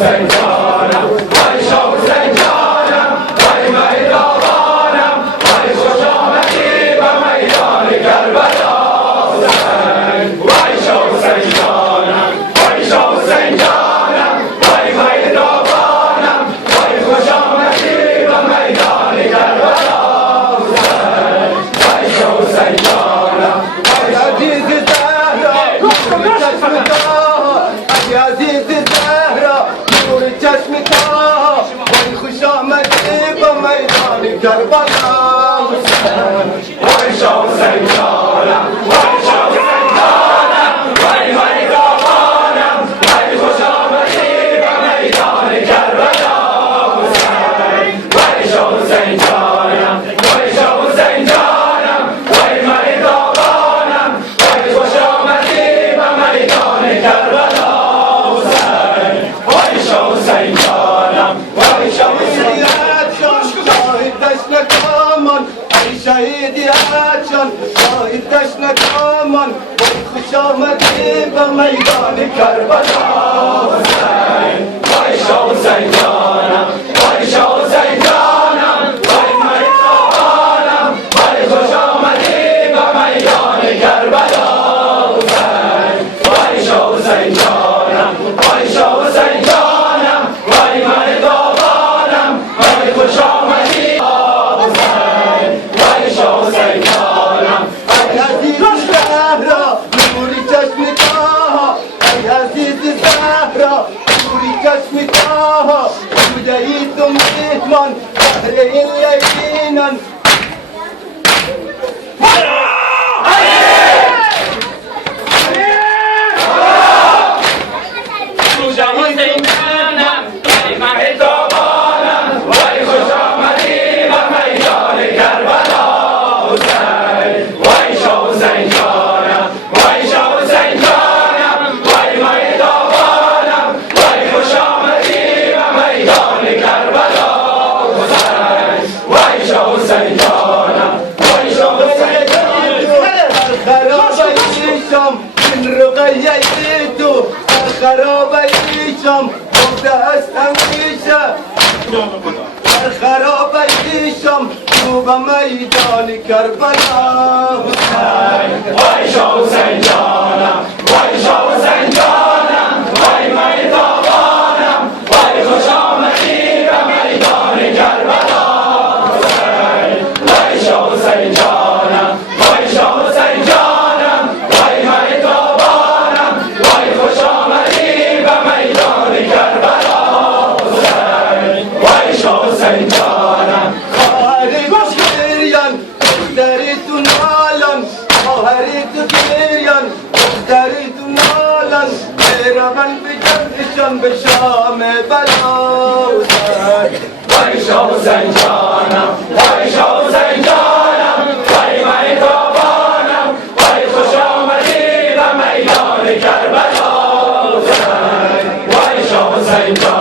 حسین جانم وای شاه حسین جانم وای مهربانم وای خوش آمدی به میدان کربلا حسین وای شاه حسین جانم وای شاه حسین جانم وای مهربانم وای خوش آمدی به میدان کربلا حسین وای شاه حسین جانم وای عزیز زهرا عزیز زهرا نور چشم تا وای خوش آمدی به میدان کربلا وای شاه حسین جانم وای شاه حسین جانم وای مهربانم وای خوش آمدی به میدان کربلا حسین وای شاه حسین جانم وای شاه حسین جانم وای مهربانم وای خوش آمدی به میدان کربلا حسین وای شاه حسین جانم وای شاه حسین شهیدی هرچند شاهد دشت کامان وای خوش آمدی به میدان کربلا حسین وای شاه حسین جانم وای شاه حسین جانم وای مهربانم وای خوش آمدی به میدان کربلا حسین وای شاه حسین جانم وای شاه حسین جانم وای مهربانم وای خوش آمدی حسین وای شاه حسین جانم ای عزیز زهرا نوری چشم تا ای عزیز زهرا نوری چشم تا بوده ای تو مهمان بهر این لیلینان حسین جانم وای مهربانم وای خوش آمدی به میدان کربلا حسین وای شاه حسین جانم وای شاه حسین جانم وای مهربانم وای خوش آمدی به میدان کربلا حسین وای شاه حسین جانم وای شاه حسین خراب ایشم این رقیه تو خراب ایشم بوده است همیشه خراب ایشم تو به میدان کربلا وای شاه حسین جانم وای شاه حسین جانم وای مهربانم وای خوش آمدی به میدان کربلا حسین وای شاه حسین جانم وای شاه حسین جانم وای مهربانم وای خوش آمدی به میدان کربلا حسین وای شاه حسین جانم خواهری تو گریان دختری تو نالان خواهری تو گریان دختری تو نالان میروان به جمعشان به شام بلا وای شاه حسین جانم وای شاه حسین جانم وای مهربانم وای خوش آمدی به میدان کربلا حسین وای شاه حسین جانم